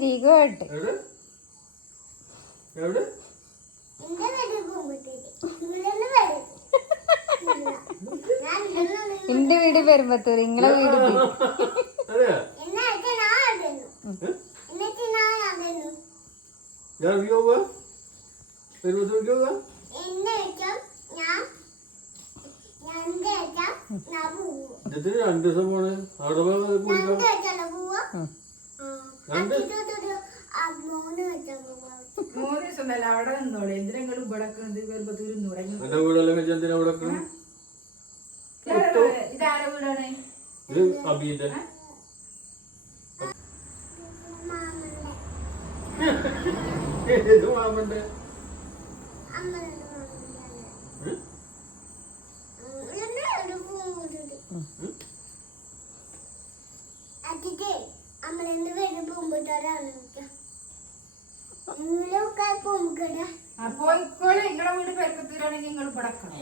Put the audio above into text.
Very good. എന്റെ വീട് പെരുമ്പത്തൂർ, നിങ്ങളെ വീട് രണ്ടു ദിവസം പോണേ അവിടെ 3 ദിവസം അവിടെ നിന്നോളെ. എന്തിനെങ്കിലും ഇവിടെ വെറുപ്പത്തൂർ എന്റെ വീടെല്ലാം എന്തിനാ ഇവിടെ ഇതാരെ വീടാണ്? അബീന്റെ മാമന്റെ അപ്പൊ ഇപ്പോൾ നിങ്ങളെ വീട് പെരുപ്പത്തൂരാണെങ്കിൽ നിങ്ങൾ പടക്കണോ?